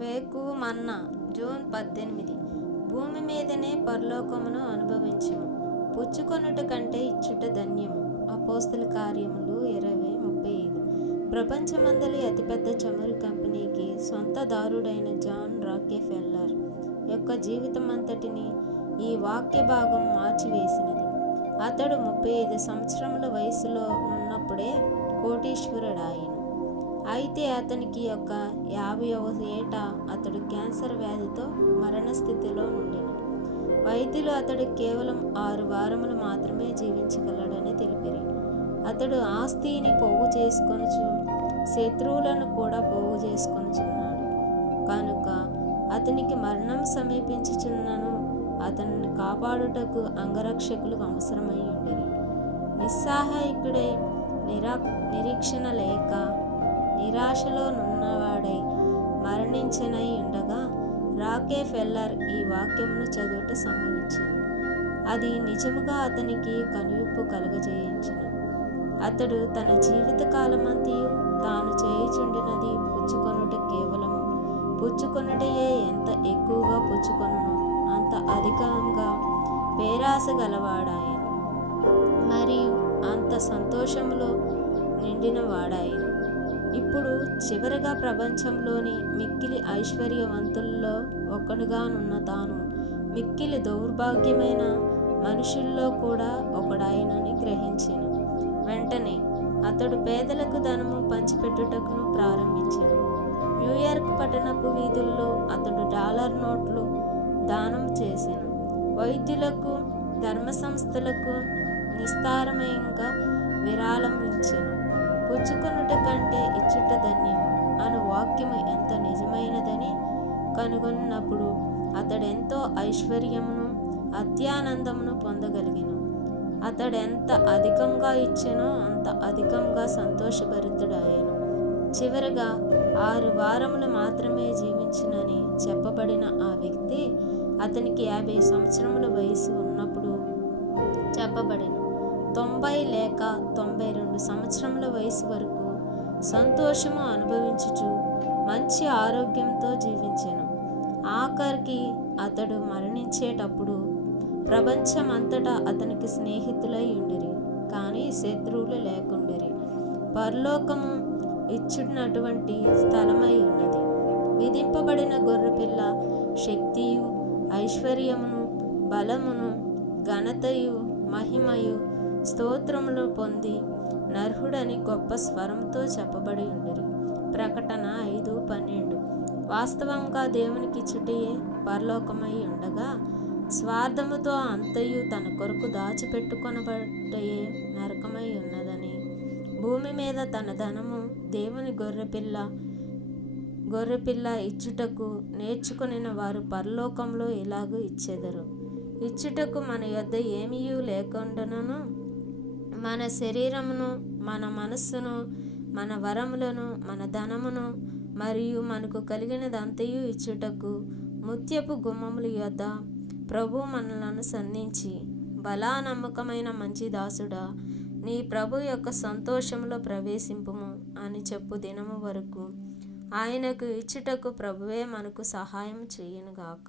వేకువ మన్నా జూన్ 18. భూమి మీదనే పరలోకమును అనుభవించుము, పుచ్చుకొనుట కంటే ఇచ్చుట ధన్యము. అపోస్తల కార్యములు 20:35. ప్రపంచమందలి అతిపెద్ద చమురు కంపెనీకి సొంతదారుడైన జాన్ రాకెఫెల్లర్ యొక్క జీవితమంతటిని ఈ వాక్య భాగం మార్చివేసినది. అతడు 35 సంవత్సరముల వయసులో ఉన్నప్పుడే కోటీశ్వరుడాయెను. అయితే అతనికి యొక్క 50వ ఏట అతడు క్యాన్సర్ వ్యాధితో మరణస్థితిలో ఉండెను. వైద్యులు అతడు కేవలం 6 వారములు మాత్రమే జీవించగలడని తెలిపిరి. అతడు ఆస్తిని పోగు చేసుకొనుచు శత్రువులను కూడా పోగు చేసుకొనుచున్నాడు కనుక అతనికి మరణం సమీపించుచున్నను అతనిని కాపాడుటకు అంగరక్షకులు అవసరమై ఉండేది. నిస్సహాయకుడై నిరీక్షణ లేక నిరాశలో నున్నవాడై మరణించనై ఉండగా రాకెఫెల్లర్ ఈ వాక్యమును చదువుట సంభవించెను. అది నిజముగా అతనికి కనువిప్పు కలుగజేయించెను. అతడు తన జీవిత కాలమంతయు తాను చేయుచుండినది పుచ్చుకొనుట కేవలము పుచ్చుకొనుటయే ఎంత ఎక్కువగా పుచ్చుకొనునో అంత అధికంగా పేరాస గలవాడాయెను మరియు అంత సంతోషములో నిండిన వాడాయెను. ఇప్పుడు చివరగా ప్రపంచంలోని మిక్కిలి ఐశ్వర్యవంతుల్లో ఒకడుగానున్న తాను మిక్కిలి దౌర్భాగ్యమైన మనుషుల్లో కూడా ఒకడాయనని గ్రహించెను. వెంటనే అతడు పేదలకు ధనము పంచిపెట్టుటకును ప్రారంభించెను. న్యూయార్క్ పట్టణపు వీధుల్లో అతడు డాలర్ నోట్లు దానం చేసెను. వైద్యులకు, ధర్మ సంస్థలకు నిస్తారమయంగా విరాళం ఇచ్చెను. పుచ్చుకొనుట కంటే ఇచ్చుట ధన్యము అను వాక్యము ఎంత నిజమైనదని కనుగొన్నప్పుడు అతడెంతో ఐశ్వర్యమును అత్యానందమును పొందగలిగెను. అతడెంత అధికంగా ఇచ్చెనో అంత అధికంగా సంతోషభరితుడాయెను. చివరగా 6 వారములు మాత్రమే జీవించునని చెప్పబడిన ఆ వ్యక్తి అతనికి 50 సంవత్సరముల వయసు ఉన్నప్పుడు చెప్పబడెను. 90 లేక 92 సంవత్సరముల వయసు వరకు సంతోషము అనుభవించుచు మంచి ఆరోగ్యంతో జీవించెను. ఆఖరికి అతడు మరణించేటప్పుడు ప్రపంచమంతటా అతనికి స్నేహితులై ఉండిరి, కానీ శత్రువులు లేకుండిరి. పరలోకము ఇచ్చునటువంటి స్థలమై ఉన్నది. విధింపబడిన గొర్రెపిల్ల శక్తియు, ఐశ్వర్యమును, బలమును, ఘనతయు, మహిమయు, స్తోత్రములు పొంది నర్హుడని గొప్ప స్వరంతో చెప్పబడి ఉండిరి. ప్రకటన 5:12. వాస్తవంగా దేవునికి చుటియే పరలోకమై ఉండగా స్వార్థముతో అంతయు తన కొరకు దాచిపెట్టుకొనబట్టయే నరకమై ఉన్నదని, భూమి మీద తన ధనము దేవుని గొర్రెపిల్ల ఇచ్చుటకు నేర్చుకొనిన వారు పరలోకంలో ఇలాగూ ఇచ్చెదరు. ఇచ్చుటకు మన యొద్ద ఏమీయూ లేకుండాను మన శరీరమును, మన మనస్సును, మన వరములను, మన ధనమును మరియు మనకు కలిగినదంతయు ఇచ్చుటకు ముత్యపు గుమ్మముల యొద్ద ప్రభు మనలను సంధించి, బలా నమ్మకమైన మంచి దాసుడా, నీ ప్రభు యొక్క సంతోషంలో ప్రవేశింపుము అని చెప్పు దినము వరకు ఆయనకు ఇచ్చుటకు ప్రభువే మనకు సహాయం చేయునుగాక.